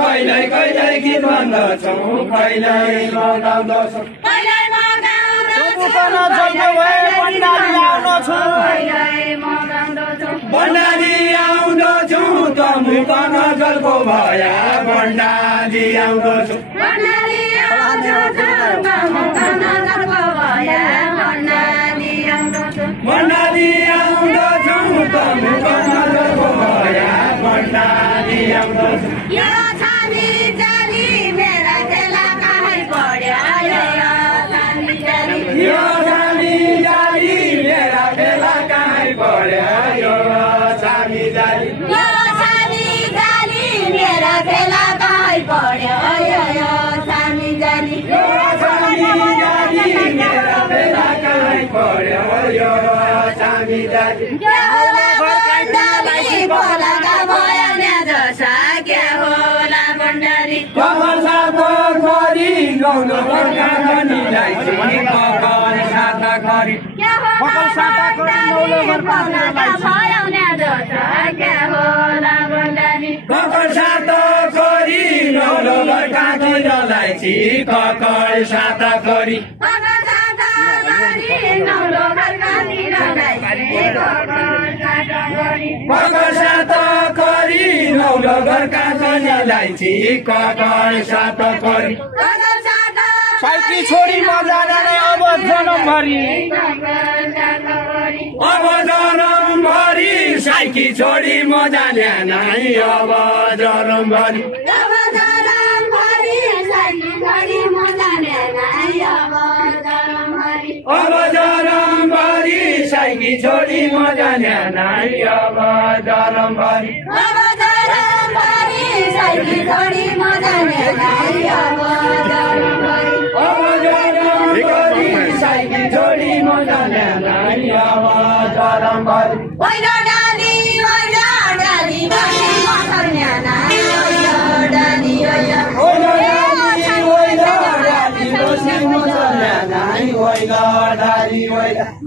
कहिल्यै कहिल्यै गीत भन्दछौ कहिल्यै मगाउँदछौ बन्डाली आउँदछु त मुकन जलको भया बन्डाली आउँदछु बन्डाली आउँदछु त मुकन जलको भया बन्डाली आउँदछु ककर साता करी ककर साता करी नौलो घरका गनीलाई ककर साता करी साइकी छोडी मजाना नै अब जनमभरि साइकी छोडी मजाना नै अब जनमभरि अब जनमभरि साइकी छोडी मजाना नै अब जनमभरि साइकी छोडी मजाना नै अब जनमभरि साइकी छोडी मजाना नै अब जनमभरि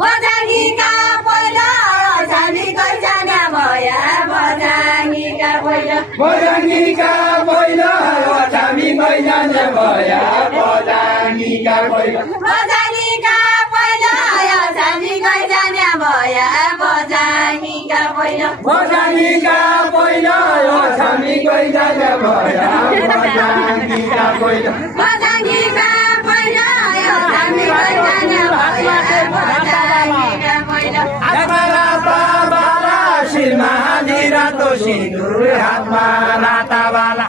बजाङीका पहिला छानी कैजाना भया बजाङीका पहिला बजाङीका पहिला छामी कैजाना भया बजाङीका पहिला बजाङीका पहिला छानी कैजाना भया बजाङीका पहिला बजाङीका पहिला छामी कैजाना भया बजाङीका पहिला बजाङीका पहिला छामी कैजाना भया बजाङीका पहिला शिरमा हाली रातो सिन्दुर हातमा राता बाला